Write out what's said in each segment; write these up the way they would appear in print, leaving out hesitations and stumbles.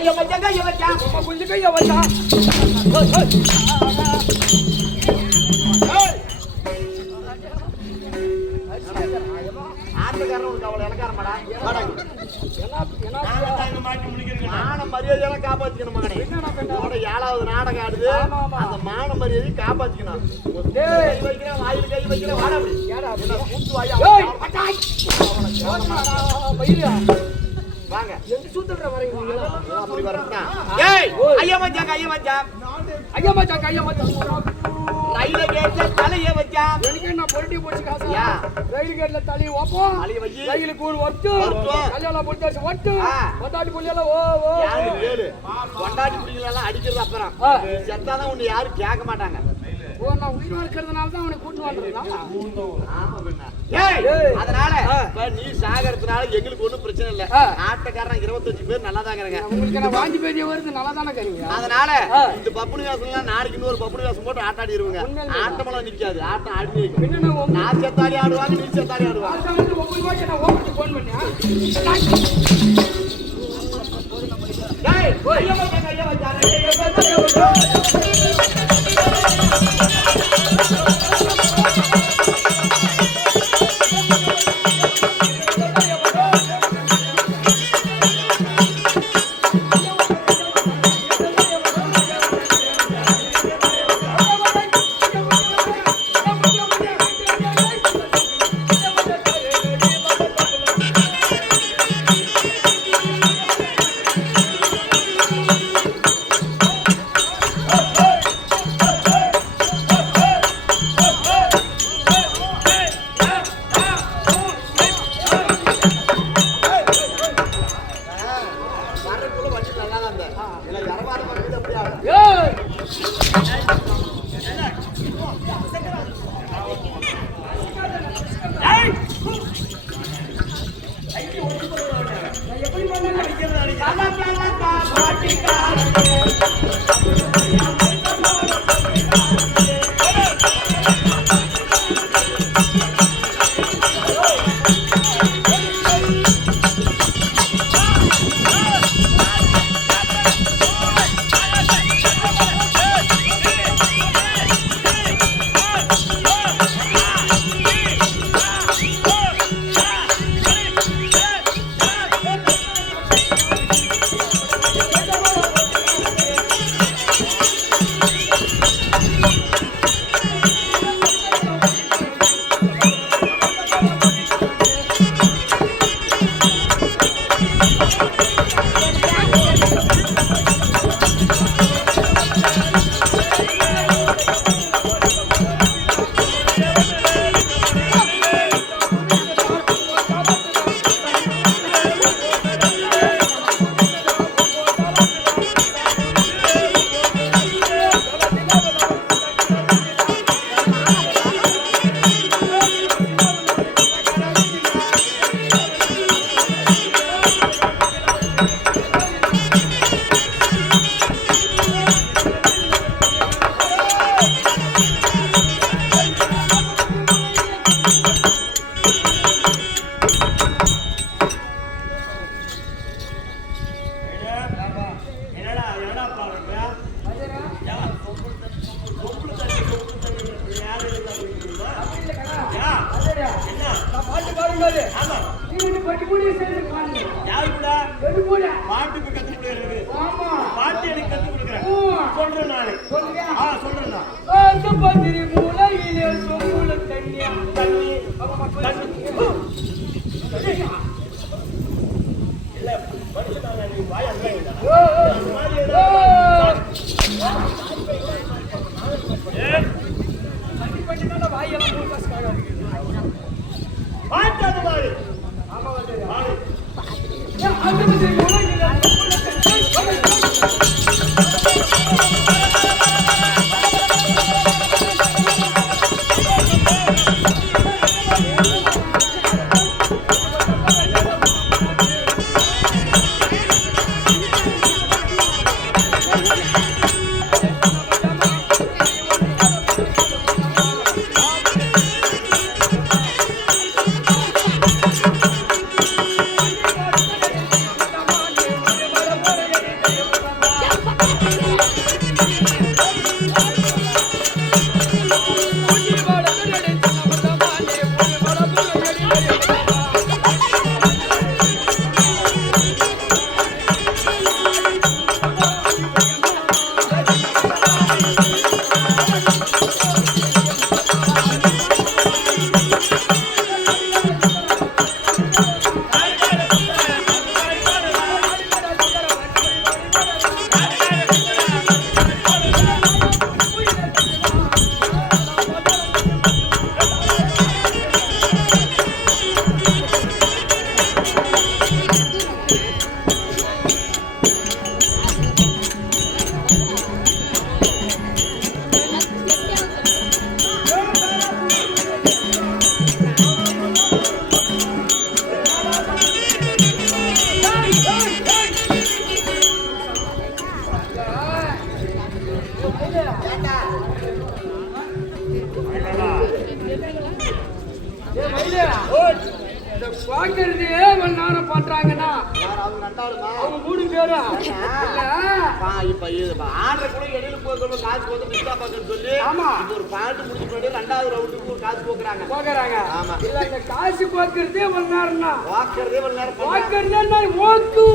ஐயா மச்சான் கைய வச்சான் கொஞ்சம் கைய வச்சான் மரியாதையெல்லாம் காப்பாத்திக்கணும் மகனே. ஏழாவது நாடகம் ஆடுது, அந்த மான மரியாதையை காப்பாத்திக்கணும். வாயில் கை வைக்கிற வாடா வாங்க எந்த சூத்திர வரீங்க அப்படி வரட்டா. ஐயா மச்சான் கைய வச்சான் ஐயா மச்சான் கைய வச்சான் ரயில கேட்ல தலைய வச்சான். எனக்கு என்ன பொருட்டி போச்சு காசா? ரயில் கேட்ல தலைய வைப்போம், ரயில் கூடு வட்டு கல்யாணம் போட்டு வட்டு கொண்டாடி புள்ளியெல்லாம் ஓ ஓ ஏழு கொண்டாடி புள்ளிகளெல்லாம் அடிக்கிறது. அப்புறம் செத்தாதான் ஒண்ணு யாரும் கேட்க மாட்டாங்க. ஓ நான் உயிரோட இருக்கிறதுனால தான் அவனை கூட்டு வந்துருந்தா. அதனால நீ சாகறதுனால எங்களுக்கு ஒண்ணும் பிரச்சனை இல்ல. ஆட்டக்காரன் 25 பேர் நல்லா தான் இருக்கிறாங்க. உங்களுக்கு நான் வாங்கி பேதிய வருது நல்லா தானே கறீங்க. அதனால இந்த பப்புனி வேஷம்லாம் நாளைக்கு இன்னொரு பப்புனி வேஷம் போட்டு ஆட்டாடி இருவாங்க. ஆட்டமெல்லாம் நிக்காது, ஆட்டம் ஆடி நிற்கும். நான் செத்தாடி ஆடுவாங்க, நீ செத்தாடி ஆடுவாங்க. போன் பண்ணியா பாட்டுக்கு கத்து கொடுக்குறது. பாட்டு எனக்கு கத்து கொடுக்குறேன். சொல்றேன் நானு. சொல்றேன் நான். அந்த பந்திரி மூலையிலே சொங்குல தண்ணி தண்ணி இல்ல படிச்சதாங்க நீ வாய் அங்க படிச்சதால வாய் எல்லாம் போகாஸ்காக இருக்கு. பாட்டு அது மாதிரி. ஆமா வந்து வாய். அந்த பந்திரி மூலையிலே சொங்குல தண்ணி மூணு பேரும் இப்ப ஆடுற கூட இடையில போய் காசு வந்து மிஸ்டா பாக்கன்னு சொல்லி ஆமா இப்ப ஒரு பாட்டு முடிச்சு போயிட்டு 2வது ரவுண்டுக்கு ஒரு காசு போக்குறாங்க ஆமா இல்ல இந்த காசு போக்குறதே ஒரு நேரம்னா வாக்குறதே ஒரு நேரம் போக்குறதே ஓட்டு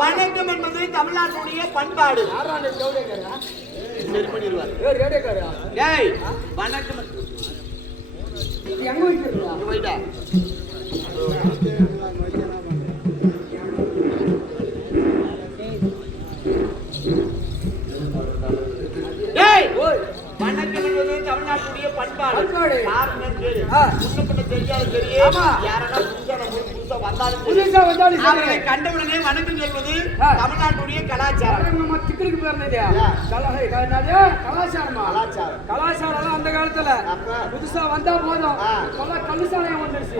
வணக்கம் என்பது தமிழ்நாட்டுடைய பண்பாடு. வணக்கம் வணக்கம் என்பது தமிழ்நாட்டுடைய பண்பாடு. புதுசா வந்தாலும் கண்டவுடனே வணக்கம் சொல்வது தமிழ்நாட்டுடைய கலாச்சாரம். கலாச்சாரம் அந்த காலத்துல புதுசா வந்தா போதும் கல்லுசாராயம் வந்துருச்சு.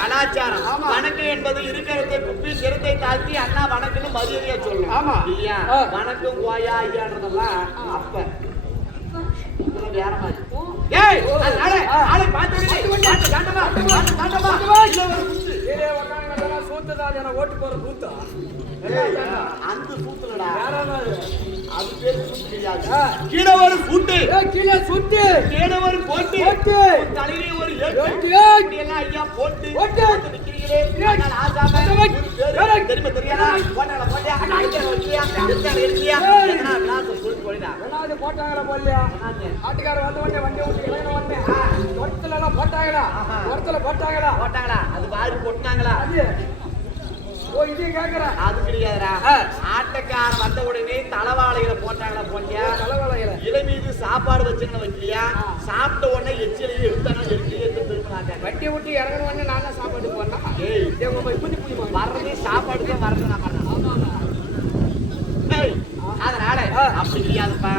கலாச்சாரம் வணக்கம் என்பது இருக்கிறதை குப்பி சிரத்தை தாழ்த்தி அண்ணா வணக்கம்னு மரியாதையா சொல்லணும். ஆமா இல்லையா? வணக்கம் கோயா ஐயான்றதெல்லாம் அப்ப வேற மாதிரி. ஓட்டு போற கூத்தா அந்த சூத்துலடா அது பேரு சூத்து கிடையாது. கீழே ஒரு சூட்டு கீழே சுட்டு கீழே ஒரு போட்டு போட்டு தலையிலே ஒரு ஏட்டு எல்லாம் ஐயா போட்டு நிக்கிறீங்களே தெரியுமா தெரியாதா? போட்டாங்களா போட்டியா போட்டாங்களா போடலையா? ஆட்டுக்காரர் வந்த உடனே வண்டி ஓட்டி வந்தேன் ஒருத்தல எல்லாம் போட்டாங்களா? ஒருத்தல போட்டாங்களா? போட்டாங்களா? அது வாரி போட்டாங்களா? அது ஓ இது கேக்குறா அது கிடையாதுடா. ஆட்டக்காரன் வந்த உடனே தலவாழைகளை போட்டாங்களா? போட்டியா தலைவாழைகளை இலை மீது சாப்பாடு வச்சுக்கணும் வைக்கலையா? சாப்பிட்ட உடனே எச்சிலையும் எடுத்தாங்க எடுத்து திரும்பினாங்க. வண்டி விட்டு இறங்கணும் உடனே நான் தான் சாப்பாடு போனேன். இப்படி வர்றதே சாப்பாடு தான் வரது நான் பண்ணேன். அதனால அப்படி கிடையாதுப்பா.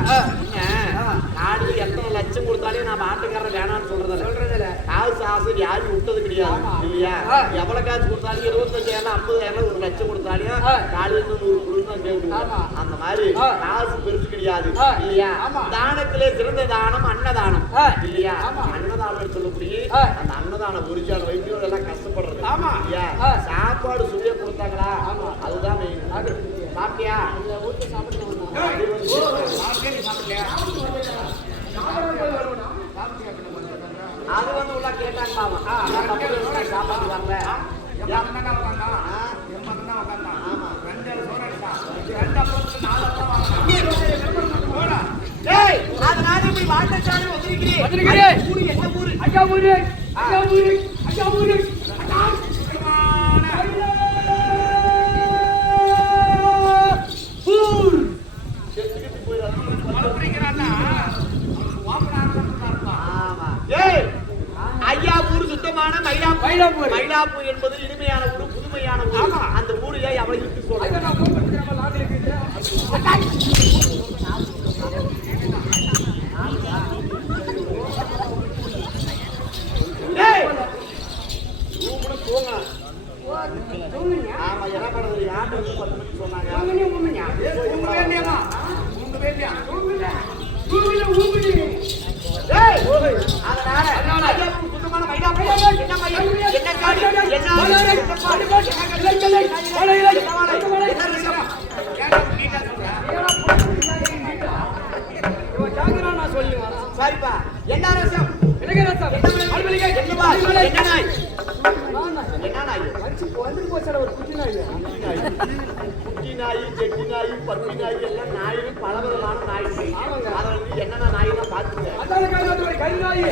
நாடு எத்தனை லட்சம் கொடுத்தாலும் நம்ம ஆட்டுக்காரன் வேணாம்னு சொல்றதில்ல. காசு ஆசை யாரும் விட்டது கிடையாது இல்லையா? எவ்வளவு காசு கொடுத்தாலும் 25,000 50,000 ஒரு லட்சம் கொடுத்தாலும் காலையில 100 குடும்பம் தான் கேட்கணும். அந்த மாதிரி காசு பெருசு கிடையாது இல்லையா? தானத்திலே சிறந்த தானம் அன்னதானம் இல்லையா? அன்னதானம் சொல்லக்கூடிய அந்த அன்னதானம் குறிச்சான வைத்தியம் எல்லாம் கஷ்டப்படுறது இல்லையா? சாப்பாடு சுவையா கொடுத்தாங்களா? அதுதான் மெயின். சாப்பிட்டியா? அது வந்து உள்ள கேட்டாங்க சாப்பாடு வரல. அதனால இப்படி வாழ்க்கைச்சாலை வந்திருக்கிறேன். என்ன ஊரு? ஐயா ஊரு ஐயா ஊரு ஐயா ஊரு ஐயா ஊர் சுத்தமான மயிலாப்பூர். மயிலாப்பூர் என்பது இனிமையான ஊர், புதுமையான ஊர். அந்த ஊரு எவ்வளவு இருக்கு சொல்லுங்க. ஆமா என்ன பண்றது? யார்கிட்ட வந்து 10 நிமிஷம் சொன்னாங்க. சரிப்பா என்ன ரசம்? ரசம் என்ன நாய்? என்ன நாய்? வந்துட்டு போச்சு ஒரு குட்டி நாய். குட்டி நாய், செட்டி நாய், பப்பி நாய் எல்லாம் நாயின்னு பலவிதமான நாய். அதை வந்து என்னென்ன நாயெல்லாம் பார்த்துங்க. அதான காரணத்தோட கை நாய்,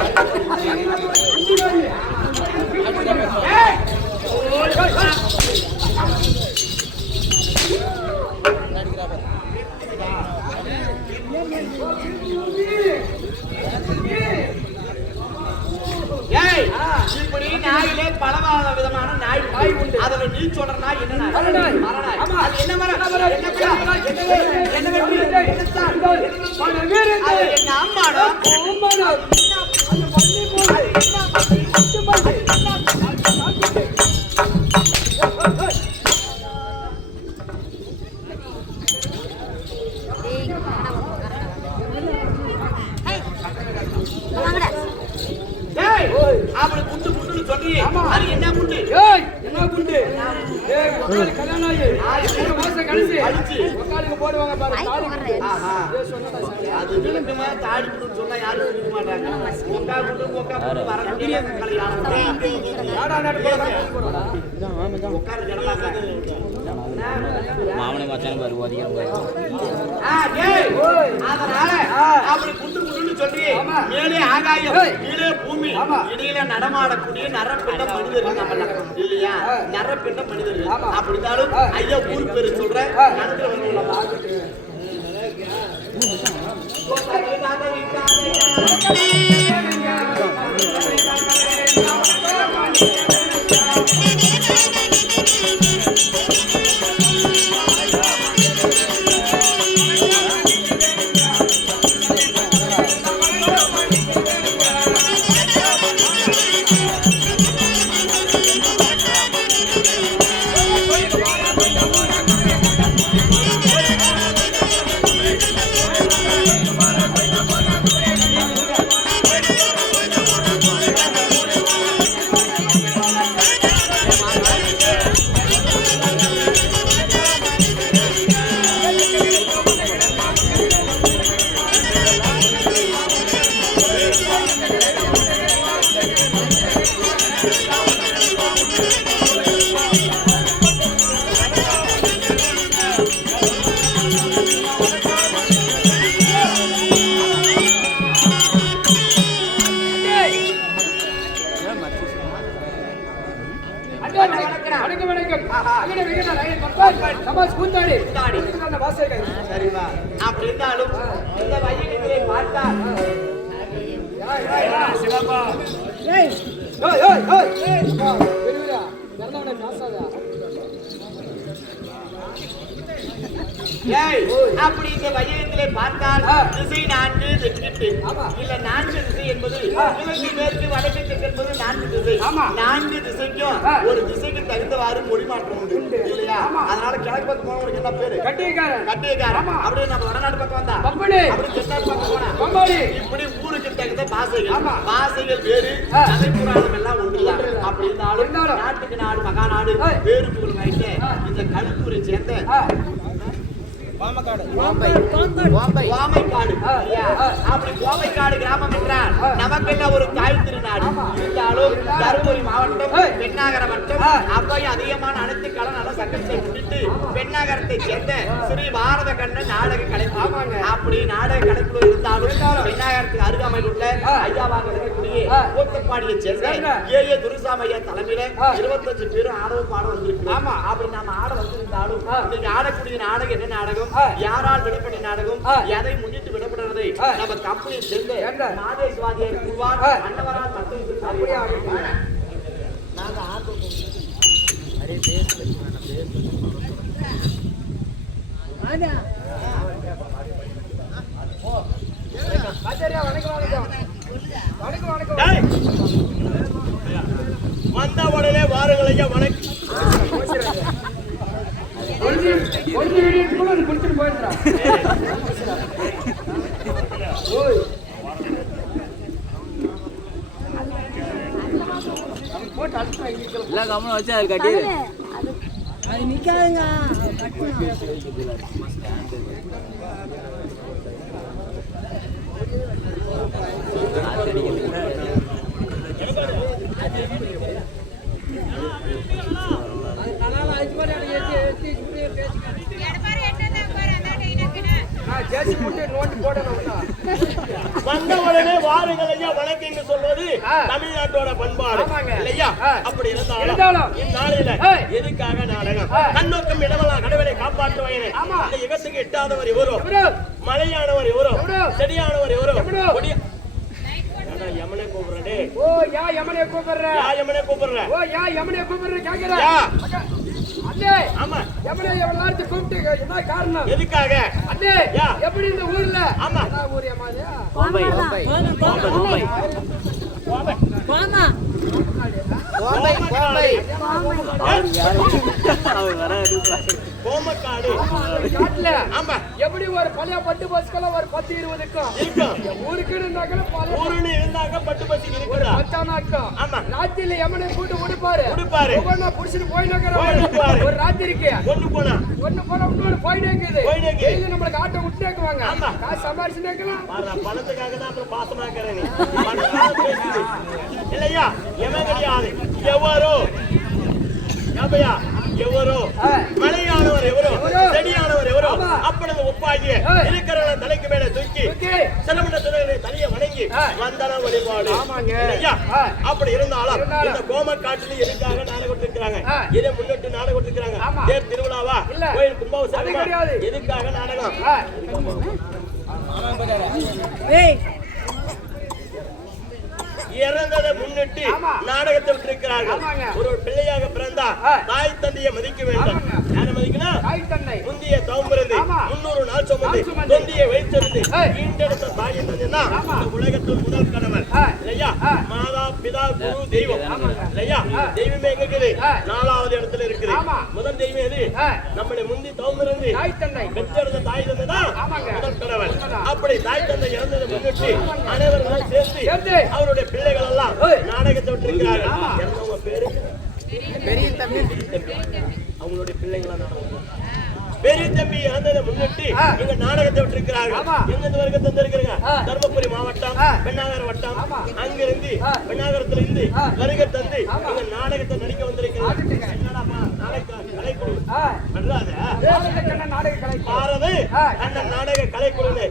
குட்டி நாய். இப்படி நாயிலே பல விதமான நாய் உண்டு. அதுல நீ சொல்ற நாய் என்ன நாய்? மரநாய். அது என்ன மரம்? என்ன அம்மாடா? அப்படி குண்டு குண்டுன்னு சொல்றீங்க. அது என்ன குண்டு? என்ன குண்டு? கல்யாணம் ஆகி மாசம் கழிச்சு உக்காலுக்கு போடுவாங்க பாரு தாடி குண்டு. அது விளக்கமா தாடி குண்டுன்னு சொன்னா யாரும் சொல்லிக்க மாட்டாங்க. ஒக்கா குண்டு வரக்கூடிய மாமனை மச்சான பாரு அதனால அப்படி குண்டு குண்டுன்னு சொல்லி மேலே ஆகாயம் கீழே பூமி இடையில நடமாடக்கூடிய நரப்பிண்ட மனிதர்கள் இல்லையா? நரப்பிண்ட மனிதர்கள் அப்படின்னாலும் ஐயா ஊர் பேரு சொல்ற நடத்துல சரிவா. அப்படி இருந்தாலும் இந்த வையகத்திலே பார்த்தால் அப்படி இந்த வையகத்திலே பார்த்தால் திசை 4 தெற்கு இல்ல 4 திசை என்பது கிழக்கு மேற்கு வடக்கு தெற்கு என்பது 4 திசை. 4 திசைக்கும் ஒரு திசைக்கு தகுந்தவாறு மொழி மாற்றம் உண்டு இல்லையா? அதனால கிழக்கு பக்கம் போனவங்களுக்கு என்ன பேரு? கட்டியக்காரன். அப்படியே நம்ம வடநாடு பக்கம் வந்தா அப்படி தென்னாடு பக்கம் போனா இப்படி ஊருக்கு தகுந்த பாசைகள் வேறு, கதை புராணம் எல்லாம் ஒன்று. அப்படி இருந்தாலும் நாட்டுக்கு நாடு மகாநாடு வேறு புகழ் வாய்ந்த இந்த கழுத்தூரை சேர்ந்த கிராமம் என்றால் நமக்கெல்லாம் ஒரு தாய் திருநாடு. இருந்தாலும் தருமபுரி மாவட்டம் பெண்ணாகர வட்டம் அவ்வாறு அதிகமான அனைத்து கலை நல சங்கத்தை முன்னிட்டு பெண்ணாகரத்தை சேர்ந்த ஸ்ரீ பாரத கண்ணன் நாடக கலைப்பு. அப்படி நாடக கலைப்பு இருந்தாலும் பெண்ணாகரத்துக்கு அருகாமையில் உள்ள ஐயாவாக இருக்கக்கூடிய கூத்தப்பாடியை சேர்ந்த ஏ துரைசாமி தலைமையில 25 பேரும் ஆடவும் பாட வந்திருக்கு. அப்படி நாம ஆட வந்திருந்தாலும் நீங்க ஆடக்கூடிய நாடகம் என்ன நாடகம்? யாரால் விடப்பட்ட நாடகம்? எதை முன்னிட்டு விடப்படுறதை நம்ம கம்பெனியை சேர்ந்த மாதேஸ்வாதியை குருவார் அன்னவரால் மட்டும் வந்த உடனே வாருங்களையா வணக்கம். எல்லாம் கம்மன் வச்சா அது கட்டி அது நிக்காதுங்க. ஜேசி முட்டை நோண்டி போடணும்னா வந்த உடனே வாருங்கள் ஐயா வணக்கம்னு சொல்வது தமிழ்நாட்டோட பண்பாடு இல்லையா? அப்படி இருந்தாலும் இந்நாளில எதுக்காக நாடகம்? கண்ணோக்கம் இடமெல்லாம் கடவுளை காப்பாற்றுவாயினே. இந்த யுகத்துக்கு எட்டாதவர் இவரோ, மலையானவர் இவரோ, செடியானவர் இவரோ, யமனை கூப்பிடுறே. ஓ யா யமனை கூப்பிடுற, யா யமனை கூப்பிடுற, ஓ யா யமனை கூப்பிடுற கேக்குற. அண்ணே ஆமா யமனை எல்லாரும் கூப்பிட்டு என்ன காரணம்? எதுக்காக? அண்ணே எப்படி இந்த ஊர்ல ஆமா ஊர் ஏமாது கோம்பை கோமக்காடு காட்டுல ஆமா எப்படி ஒரு பழைய பட்டு பஸ்கள ஒரு 10-20 இருக்கும் ஊருக்கு இருந்தாக்க பழைய ஊருன்னு இருந்தாக்க பட்டு பஸ் இருக்குடா பச்சானாக்கும் ஆமா ராத்திரில யமனை கூட்டு உடுப்பாரு ஒவ்வொன்னா புடிச்சிட்டு போயினக்கற ஒரு ராத்திரிக்கு ஒண்ணு போனா இன்னொரு போயினேக்குது இது நம்மளுக்கு ஆட்டோ விட்டுக்குவாங்க காசு சம்பாரிச்சுனேக்கலாம் பணத்துக்காக தான் அப்புறம் பாசமாக்கறேன் நீ பணத்துக்காக பேசுது இல்லையா? எமகடியாது எவரோ யாபையா எவரோ மலையானவர் எவரோ செடியானவர் எவரோ அப்படி ஒப்பாகிய இருக்கிற தலைக்கு மேல தூக்கி செலமண்ட துறைகளை தலையை வணங்கி வந்தன வழிபாடு அப்படி இருந்தாலும் இந்த கோமக்காட்டில் எதுக்காக நாடகம் இருக்கிறாங்க? இதை முன்னிட்டு நாடகம் இருக்கிறாங்க. தேர் திருவிழாவா, கோயில் கும்பாபிஷேகமா? எதுக்காக நாடகம்? இறந்ததை முன்னிட்டு நாடகத்தை விட்டிருக்கிறார்கள். ஒரு பிள்ளையாக பிறந்தா தாய் தந்தையை மதிக்க வேண்டும். யாரை மதிக்கணும்? முந்திய தவம்பிருந்து 300 நாள் சுமந்து தொந்தியை வைத்திருந்து ஈண்டெடுத்த தாய் தந்தை தான் இந்த உலகத்தில் முதல் கடவுள் இல்லையா? மாதா பிதா குரு தெய்வம் இல்லையா? தெய்வமே எங்க இருக்குது? 4வது இடத்துல இருக்குது. முதல் தெய்வம் எது? நம்முடைய முந்தி தவம்பிருந்து பெற்றெடுத்த தாய் தந்தை தான் முதல் கடவுள். அப்படி தாய் தந்தை இறந்ததை முன்னிட்டு அனைவரும் சேர்ந்து அவருடைய பிள்ளைகள் எல்லாம் நாடகத்தை விட்டிருக்கிறார்கள். இறந்தவங்க பேரு பெரிய தம்பி. அவங்களுடைய பிள்ளைங்களா நாடகம் பெரிய தம்பி இறந்ததை முன்னிட்டு இங்க நாடகத்தை விட்டிருக்கிறார்கள். எங்க வரைக்கும் தந்திருக்கிறீங்க? தர்மபுரி மாவட்டம் பெண்ணாகர வட்டம் அங்கிருந்து பெண்ணாகரத்துல இருந்து வருகை தந்து இங்க நாடகத்தை நடிக்க வந்திருக்கிறார்கள். கலைக்குழு நாடக கலைக்குழு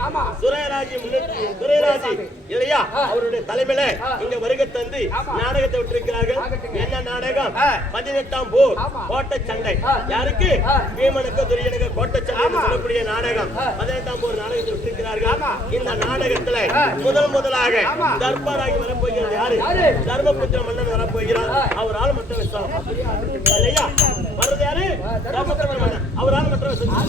துரைராஜி இல்லையா? அவருடைய தலைமையில இங்க வருகை தந்து நாடகத்தை விட்டிருக்கிறார்கள். என்ன நாடகம்? 18ஆம் போர் கோட்டை சண்டை. யாருக்கு? பீமனுக்கு துரியனுக்கு கோட்டை சண்டை சொல்லக்கூடிய நாடகம். 18ஆம் போர் நாடகத்தை விட்டிருக்கிறார்கள். இந்த நாடகத்துல முதலாக தர்பாராகி வரப்போகிறது யாரு? தர்மபுத்திர மன்னன் வரப்போகிறார். அவரால் மற்ற விசாரம் இல்லையா? வர்றது யாரு? தர்மபுத்திர மன்னன். அவரால் மற்ற விசாரம்